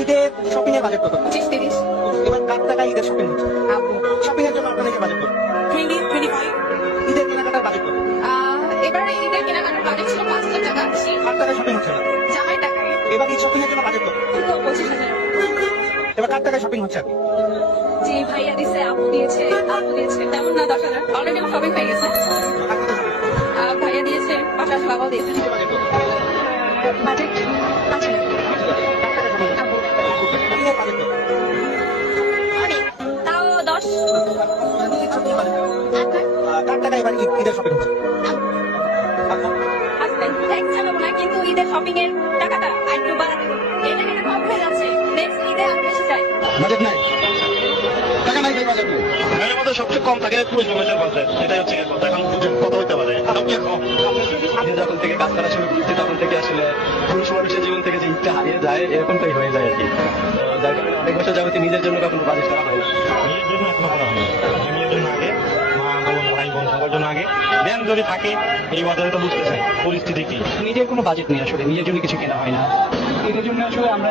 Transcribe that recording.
ঈদের শপিং এর বাজেট কত? 25-30। এবার কার টাকা ঈদের শপিং হচ্ছে? আপু শপিং এর জন্য আপনাদের বাজেট কত? 20-25। ঈদের কেনাকাটার বাজেট কত? এবারে ঈদের কেনাকাটার বাজেট ছিল 5,000 টাকা। কার টাকা শপিং হচ্ছে না? জামাই টাকায় এবার ঈদ শপিং এর জন্য বাজেট কত? পুরো 25,000। এবার কার টাকা শপিং হচ্ছে? যে ভাইয়া দিছে, আপু দিয়েছে, আপু দিয়েছে, তেমন না 10,000। অলরেডি আমার শপিং হয়ে গেছে। ভাইয়া দিয়েছে, পাশাপাশি বাবাও দিয়েছে। ঈদের বাজেট কত? বাজেট 5,000। আপু ঈদের বাজেট কত? অনেক, তাও 10। ঈদ শপিং এর বাজেট কত? কার টাকা এবার ঈদের শপিং হচ্ছে? আপনার? হাসবেন্ড থ্যাঙ্কস জানাবো না, কিন্তু ঈদের শপিং এর টাকাটা একটু বাড়াতে হবে। এটা কিন্তু কম হয়ে যাচ্ছে। নেক্সট ঈদে আমি বেশি চাই। বাজেট নাই, টাকা নাই, বাজেট নেই। এর মধ্যে সবচেয়ে কম থাকে 25,000 বাজেট। এটাই হচ্ছে কথা। এখন কত হতে পারে? সবচেয়ে কম। যখন থেকে কাজ করা শুরু করছি তখন থেকে আসলে পুরুষ মানুষের জীবন থেকে যে ঈদটা হারিয়ে যায় এরকমটাই হয়ে যায় আর কি। তো যার কারণে অনেক বছর যাবতীয় নিজের জন্য কখনো বাজেট করা হয় না। মেয়ের জন্য এখনো করা হয়নি। মেয়ের জন্য আগে, মা বোন ভাই বোন সবার জন্য আগে, দেন যদি থাকে এই বাজারে তো বুঝতে চাই পরিস্থিতি কি। নিজের কোনো বাজেট নেই আসলে, নিজের জন্য কিছু কেনা হয় না। এটার জন্য আসলে আমরা